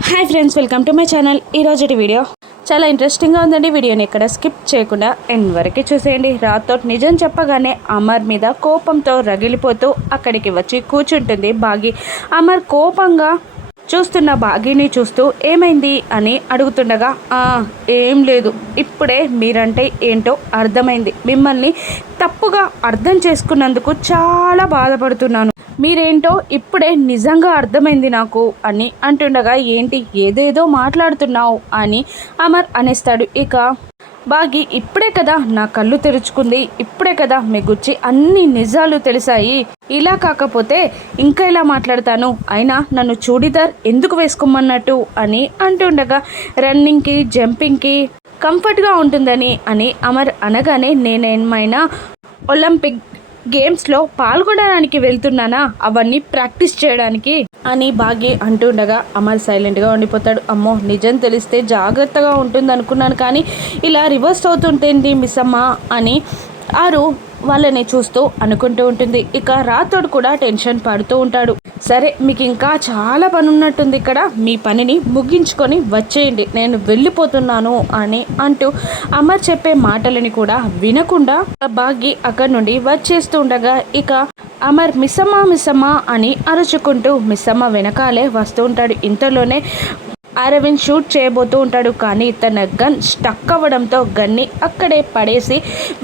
Hi friends, welcome to my channel. ఈరోజుటి video చాలా ఇంట్రెస్టింగ్గా ఉందండి. వీడియోని ఎక్కడ స్కిప్ చేయకుండా ఎండ్ వరకు చూసేయండి. రాథోడ్ నిజం చెప్పగానే అమర్ మీద కోపంతో రగిలిపోతూ అక్కడికి వచ్చి కూర్చుంటుంది బాగి. అమర్ కోపంగా చూస్తున్న బాగిని చూస్తూ ఏమైంది అని అడుగుతుండగా, ఏం లేదు, ఇప్పుడే మీరంటే ఏంటో అర్థమైంది. మిమ్మల్ని తప్పుగా అర్థం చేసుకున్నందుకు చాలా బాధపడుతున్నాను. మీరేంటో ఇప్పుడే నిజంగా అర్థమైంది నాకు అని అంటుండగా, ఏంటి ఏదేదో మాట్లాడుతున్నావు అని అమర్ అనేస్తాడు. ఇక బాగి, ఇప్పుడే కదా నా కళ్ళు తెరుచుకుంది, ఇప్పుడే కదా మీ గురించి అన్ని నిజాలు తెలిసాయి. ఇలా కాకపోతే ఇంకా ఇలా మాట్లాడతాను, అయినా నన్ను చూడిదార్ ఎందుకు వేసుకోమన్నట్టు అని అంటుండగా, రన్నింగ్కి జంపింగ్కి కంఫర్ట్గా ఉంటుందని అని అమర్ అనగానే, నేనేమైనా ఒలింపిక్ గేమ్స్లో పాల్గొనడానికి వెళ్తున్నానా, అవన్నీ ప్రాక్టీస్ చేయడానికి అని బాగి అంటుండగా అమర్ సైలెంట్గా ఉండిపోతాడు. అమ్మో, నిజం తెలిస్తే జాగ్రత్తగా ఉంటుంది అనుకున్నాను, కానీ ఇలా రివర్స్ అవుతుంటేంటి మిస్సమ్మ అని ఆరు వాళ్ళని చూస్తూ అనుకుంటూ ఉంటుంది. ఇక రాథోడ్ కూడా టెన్షన్ పడుతూ ఉంటాడు. సరే, మీకు ఇంకా చాలా పని ఉన్నట్టుంది, ఇక్కడ మీ పనిని ముగించుకొని వచ్చేయండి, నేను వెళ్ళిపోతున్నాను అని అంటూ అమర్ చెప్పే మాటలని కూడా వినకుండా బాగి అక్కడి నుండి వచ్చేస్తూ ఉండగా, ఇక అమర్ మిస్సమ్మ అని అరుచుకుంటూ మిస్సమ్మ వెనకాలే వస్తూ ఉంటాడు. ఇంతలోనే అరవింద్ షూట్ చేయబోతూ ఉంటాడు, కానీ తన గన్ స్టక్ అవ్వడంతో గన్ని అక్కడే పడేసి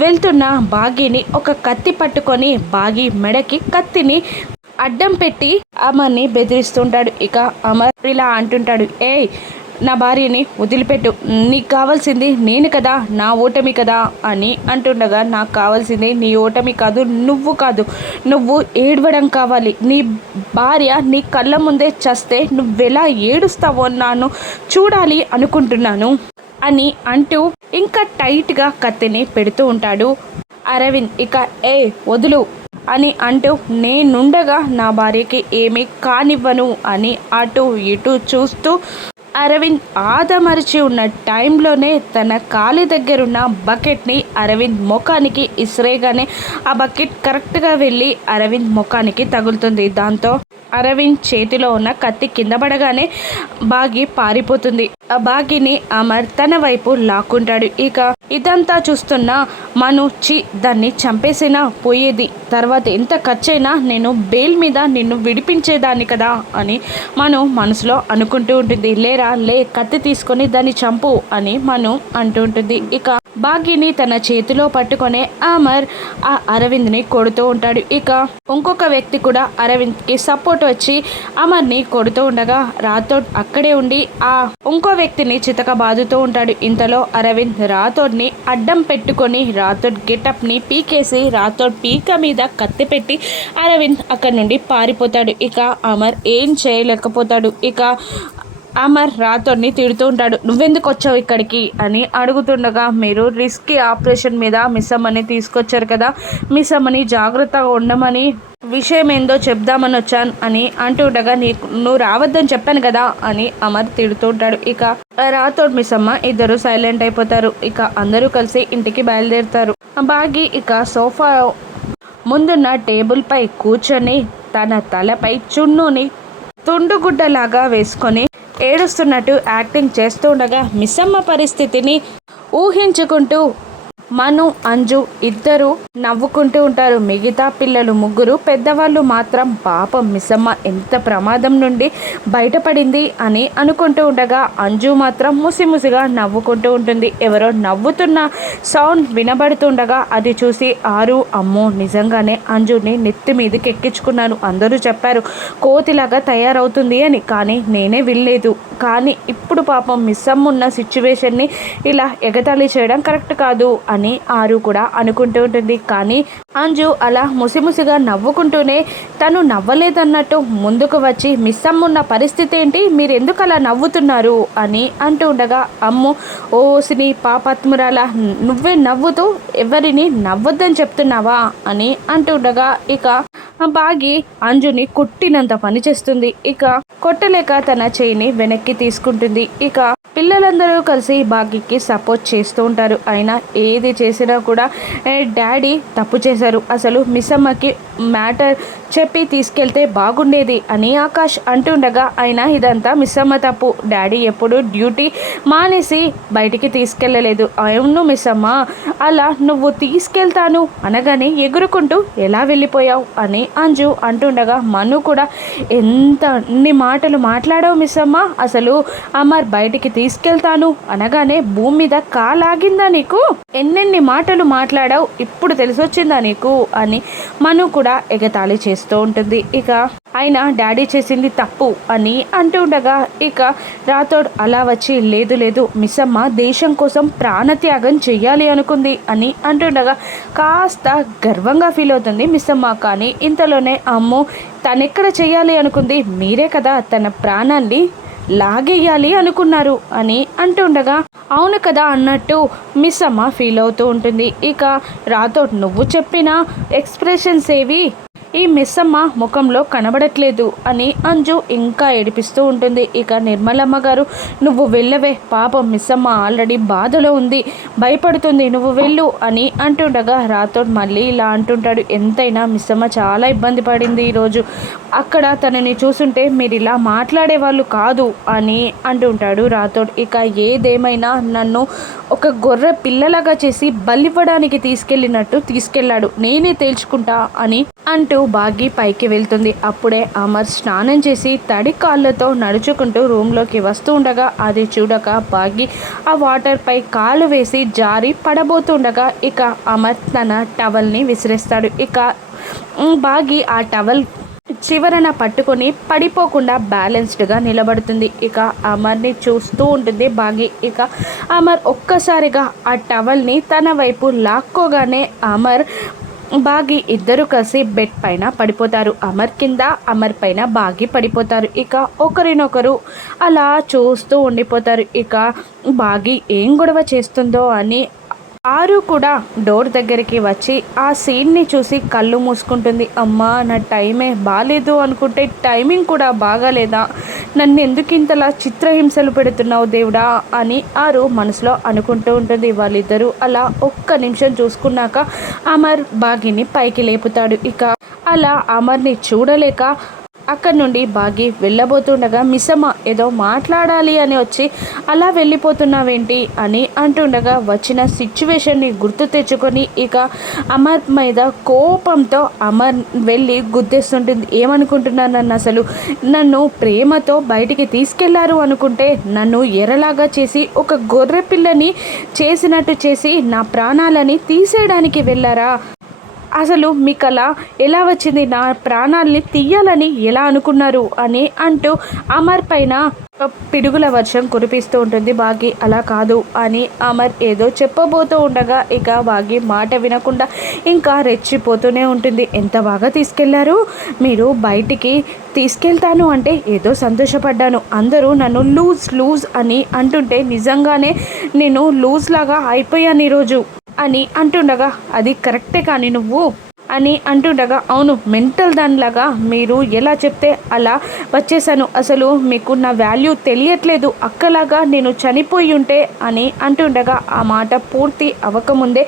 వెళ్తున్న బాగీని ఒక కత్తి పట్టుకొని బాగి మెడకి కత్తిని అడ్డం పెట్టి అమర్ని బెదిరిస్తుంటాడు. ఇక అమర్ ఇలా అంటుంటాడు, ఏయ్, నా భార్యని వదిలిపెట్టు, నీకు కావాల్సింది నేను కదా, నా ఓటమి కదా అని అంటుండగా, నాకు కావాల్సింది నీ ఓటమి కాదు, నువ్వు ఏడవడం కావాలి. నీ భార్య నీ కళ్ళ ముందే చస్తే నువ్వెలా ఏడుస్తావో నాను చూడాలి అనుకుంటున్నాను అని అంటూ ఇంకా టైట్గా కత్తిని పెడుతూ ఉంటాడు అరవింద్. ఇక వదులు అని అంటూ, నేనుండగా నా భార్యకి ఏమీ కానివ్వను అని అటు ఇటు చూస్తూ అరవింద్ ఆదమరిచి ఉన్న టైంలోనే తన కాలి దగ్గరున్న బకెట్ని అరవింద్ ముఖానికి ఇసిరేగానే ఆ బకెట్ కరెక్ట్గా వెళ్ళి అరవింద్ ముఖానికి తగులుతుంది. దాంతో అరవింద్ చేతిలో ఉన్న కత్తి కింద పడగానే బాగి పారిపోతుంది. ఆ బాగిని అమర్ తన వైపు లాక్కుంటాడు. ఇక ఇదంతా చూస్తున్న మను, దాన్ని చంపేసినా పోయేది, తర్వాత ఎంత ఖర్చైనా నేను బెయిల్ మీద నిన్ను విడిపించేదాన్ని కదా అని మను మనసులో అనుకుంటూ ఉంటుంది. కత్తి తీసుకొని దాన్ని చంపు అని మను అంటూ ఉంటుంది. ఇక బాగిని తన చేతిలో పట్టుకొని అమర్ ఆ అరవింద్ని కొడుతూ ఉంటాడు. ఇక ఇంకొక వ్యక్తి కూడా అరవింద్కి సపోర్ట్ వచ్చి అమర్ని కొడుతూ ఉండగా, రాథోడ్ అక్కడే ఉండి ఆ ఇంకో వ్యక్తిని చితక బాదుతూ ఉంటాడు. ఇంతలో అరవింద్ రాథోడ్ని అడ్డం పెట్టుకొని రాథోడ్ గెటప్ని పీకేసి రాథోడ్ పీక మీద కత్తి పెట్టి అరవింద్ అక్కడి నుండి పారిపోతాడు. ఇక అమర్ ఏం చేయలేకపోతాడు. ఇక అమర్ రాథోడ్ని తిడుతూ ఉంటాడు, నువ్వెందుకు వచ్చావు ఇక్కడికి అని అడుగుతుండగా, మీరు రిస్కీ ఆపరేషన్ మీద మిస్సమ్మని తీసుకొచ్చారు కదా, మిస్సమ్మని జాగ్రత్తగా ఉండమని విషయం ఏందో చెప్దామని వచ్చాను అని అంటుండగా, నువ్వు రావద్దని చెప్పాను కదా అని అమర్ తిడుతూ ఉంటాడు. ఇక రాథోడ్ మిస్సమ్మ ఇద్దరు సైలెంట్ అయిపోతారు. ఇక అందరూ కలిసి ఇంటికి బయలుదేరుతారు. బాగి ఇక సోఫా ముందున్న టేబుల్ పై కూర్చొని తన తలపై చున్నూని తుండుగుడ్డలాగా వేసుకొని ఏడుస్తున్నట్టు యాక్టింగ్ చేస్తూ ఉండగా, మిస్సమ్మ పరిస్థితిని ఊహించుకుంటూ మను, అంజు ఇద్దరు నవ్వుకుంటూ ఉంటారు. మిగతా పిల్లలు ముగ్గురు, పెద్దవాళ్ళు మాత్రం పాపం మిస్సమ్మ ఎంత ప్రమాదం నుండి బయటపడింది అని అనుకుంటూ ఉండగా, అంజు మాత్రం ముసిముసిగా నవ్వుకుంటూ ఉంటుంది. ఎవరో నవ్వుతున్న సౌండ్ వినబడుతుండగా అది చూసి ఆరు, అమ్మో, నిజంగానే అంజుని నెత్తి మీదకి ఎక్కించుకున్నాను, అందరూ చెప్పారు కోతిలాగా తయారవుతుంది అని, కానీ నేనే వినలేదు. కానీ ఇప్పుడు పాపం మిస్సమ్మ ఉన్న సిచ్యువేషన్ని ఇలా ఎగతాళి చేయడం కరెక్ట్ కాదు అని ఆరు కూడా అనుకుంటూ ఉంటుంది. కానీ అంజు అలా ముసిముసిగా నవ్వుకుంటూనే తను నవ్వలేదన్నట్టు ముందుకు వచ్చి, మిస్సమ్మ ఉన్న పరిస్థితి ఏంటి, మీరు ఎందుకు అలా నవ్వుతున్నారు అని అంటూ ఉండగా, అమ్ము, ఓసిని పాపాత్మురాల, నువ్వే నవ్వుతూ ఎవరిని నవ్వొద్దని చెప్తున్నావా అని అంటుండగా, ఇక బాగి అంజుని కొట్టినంత పని చేస్తుంది. ఇక కొట్టలేక తన చేయిని వెనక్కి తీసుకుంటుంది. ఇక పిల్లలందరూ కలిసి బాగికి సపోర్ట్ చేస్తూ ఉంటారు. అయినా ఏది చేసినా కూడా డాడీ తప్పు చేశారు, అసలు మిస్సమ్మకి మ్యాటర్ చెప్పి తీసుకెళ్తే బాగుండేది అని ఆకాష్ అంటుండగా, అయినా ఇదంతా మిస్సమ్మ తప్పు. డాడీ ఎప్పుడు డ్యూటీ మానేసి బయటికి తీసుకెళ్ళలేదు. అవును మిస్సమ్మ, అలా నువ్వు తీసుకెళ్తాను అనగానే ఎగురుకుంటూ ఎలా వెళ్ళిపోయావు అని అంజు అంటుండగా, మను కూడా ఎన్ని మాటలు మాట్లాడావు మిస్సమ్మ, అసలు అమర్ బయటికి తీసుకెళ్తాను అనగానే భూమి మీద కాలాగిందా నీకు? ఎన్నెన్ని మాటలు మాట్లాడావు, ఇప్పుడు తెలిసొచ్చిందా నీకు అని మను కూడా ఎగతాళి చేస్తూ ఉంటుంది. ఇక ఆయన డాడీ చేసింది తప్పు అని అంటుండగా, ఇక రాథోడ్ అలా వచ్చి లేదు లేదు మిస్సమ్మ దేశం కోసం ప్రాణత్యాగం చెయ్యాలి అనుకుంది అని అంటుండగా కాస్త గర్వంగా ఫీల్ అవుతుంది మిస్సమ్మ. కానీ ఇంతలోనే అమ్మో, తనెక్కడ చెయ్యాలి అనుకుంది, మీరే కదా తన ప్రాణాన్ని లాగేయాలి అనుకున్నారు అని అంటుండగా, అవును కదా అన్నట్టు మిస్సమ్మ ఫీల్ అవుతూ ఉంటుంది. ఇక రాథోడ్ నువ్వు చెప్పిన ఎక్స్ప్రెషన్స్ ఏవి ఈ మిస్సమ్మ ముఖంలో కనబడట్లేదు అని అంజు ఇంకా ఏడిపిస్తూ ఉంటుంది. ఇక నిర్మలమ్మ గారు, నువ్వు వెళ్ళవే, పాపం మిస్సమ్మ ఆల్రెడీ బాధలో ఉంది, భయపడుతుంది, నువ్వు వెళ్ళు అని అంటుండగా రాథోడ్ మళ్ళీ ఇలా అంటుంటాడు, ఎంతైనా మిస్సమ్మ చాలా ఇబ్బంది పడింది ఈరోజు, అక్కడ తనని చూసుంటే మీరు ఇలా మాట్లాడేవాళ్ళు కాదు అని అంటుంటాడు రాథోడ్. ఇక ఏదేమైనా నన్ను ఒక గొర్రె పిల్లలాగా చేసి బలివ్వడానికి తీసుకెళ్ళినట్టు తీసుకెళ్ళాడు, నేనే తేల్చుకుంటా అని అంటూ బాగి పైకి వెళ్తుంది. అప్పుడే అమర్ స్నానం చేసి తడి కాళ్ళతో నడుచుకుంటూ రూమ్లోకి వస్తూ ఉండగా అది చూడక బాగి ఆ వాటర్ పై కాలు వేసి జారి పడబోతుండగా ఇక అమర్ తన టవల్ని విసిరేస్తాడు. ఇక బాగి ఆ టవల్ చివరన పట్టుకొని పడిపోకుండా బ్యాలెన్స్డ్గా నిలబడుతుంది. ఇక అమర్ని చూస్తూ ఉంటుంది బాగి. ఇక అమర్ ఒక్కసారిగా ఆ టవల్ని తన వైపు లాక్కోగానే అమర్ బాగి ఇద్దరు కలిసి బెడ్ పైన పడిపోతారు. అమర్ కింద, అమర్ పైన బాగి పడిపోతారు. ఇక ఒకరినొకరు అలా చూస్తూ ఉండిపోతారు. ఇక బాగి ఏం గొడవ చేస్తుందో అని ఆరు కూడా డోర్ దగ్గరికి వచ్చి ఆ సీన్ని చూసి కళ్ళు మూసుకుంటుంది. అమ్మా, నా టైమే బాగాలేదు అనుకుంటే టైమింగ్ కూడా బాగాలేదా, నన్ను ఎందుకు ఇంతలా చిత్రహింసలు పెడుతున్నావు దేవుడా అని ఆరు మనసులో అనుకుంటూ ఉంటుంది. వాళ్ళిద్దరూ అలా ఒక్క నిమిషం చూసుకున్నాక అమర్ బాగిని పైకి లేపుతాడు. ఇక అలా అమర్ని చూడలేక అక్కడి నుండి బాగి వెళ్ళబోతుండగా మిస్సమ్మ ఏదో మాట్లాడాలి అని వచ్చి అలా వెళ్ళిపోతున్నావేంటి అని అంటుండగా వచ్చిన సిచ్యువేషన్ని గుర్తు తెచ్చుకొని ఇక అమర్ మీద కోపంతో అమర్ వెళ్ళి గుద్దేస్తుంటుంది. ఏమనుకుంటున్నాను, నన్ను అసలు నన్ను ప్రేమతో బయటికి తీసుకెళ్లారు అనుకుంటే నన్ను ఎరలాగా చేసి ఒక గొర్రె పిల్లని చేసినట్టు చేసి నా ప్రాణాలని తీసేయడానికి వెళ్ళారా, అసలు మీకు అలా ఎలా వచ్చింది, నా ప్రాణాలని తీయాలని ఎలా అనుకున్నారు అని అంటూ అమర్ పైన పిడుగుల వర్షం కురిపిస్తూ ఉంటుంది బాగి. అలా కాదు అని అమర్ ఏదో చెప్పబోతూ ఉండగా ఇక బాగి మాట వినకుండా ఇంకా రెచ్చిపోతూనే ఉంటుంది. ఎంత బాగా తీసుకెళ్లారు మీరు, బయటికి తీసుకెళ్తాను అంటే ఏదో సంతోషపడ్డాను, అందరూ నన్ను లూజ్ అని అంటుంటే నిజంగానే నేను లూజ్ లాగా అయిపోయాను ఈరోజు అని అంటుండగా, అది కరెక్టే కానీ నువ్వు అని అంటుండగా, అవును మెంటల్ దానిలాగా మీరు ఎలా చెప్తే అలా వచ్చేసాను, అసలు మీకు నా వాల్యూ తెలియట్లేదు, అక్కలాగా నేను చనిపోయి ఉంటే అని అంటుండగా ఆ మాట పూర్తి అవ్వకముందే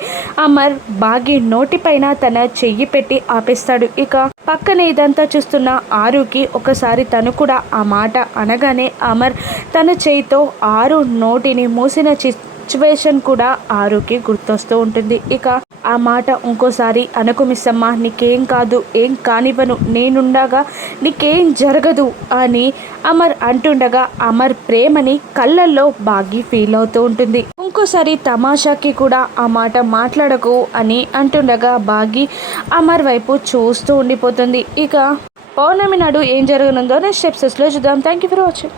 అమర్ బాగి నోటిపైన తన చెయ్యి పెట్టి ఆపేస్తాడు. ఇక పక్కనే ఇదంతా చూస్తున్న ఆరుకి ఒకసారి తను కూడా ఆ మాట అనగానే అమర్ తన చేయితో ఆరు నోటిని మూసిన సిచ్యువేషన్ కూడా ఆరుకి గుర్తొస్తూ ఉంటుంది. ఇక ఆ మాట ఇంకోసారి అనకు మిస్సమ్మ, నీకేం కాదు, ఏం కానివ్వను, నేనుండగా నీకేం జరగదు అని అమర్ అంటుండగా అమర్ ప్రేమని కళ్ళల్లో బాగి ఫీల్ అవుతూ ఉంటుంది. ఇంకోసారి తమాషాకి కూడా ఆ మాట మాట్లాడకు అని అంటుండగా బాగి అమర్ వైపు చూస్తూ ఉండిపోతుంది. ఇక పౌర్ణమి నాడు ఏం జరగనుందో నెక్స్ట్ ఎపిసోడ్స్లో చూద్దాం. Thank you for watching.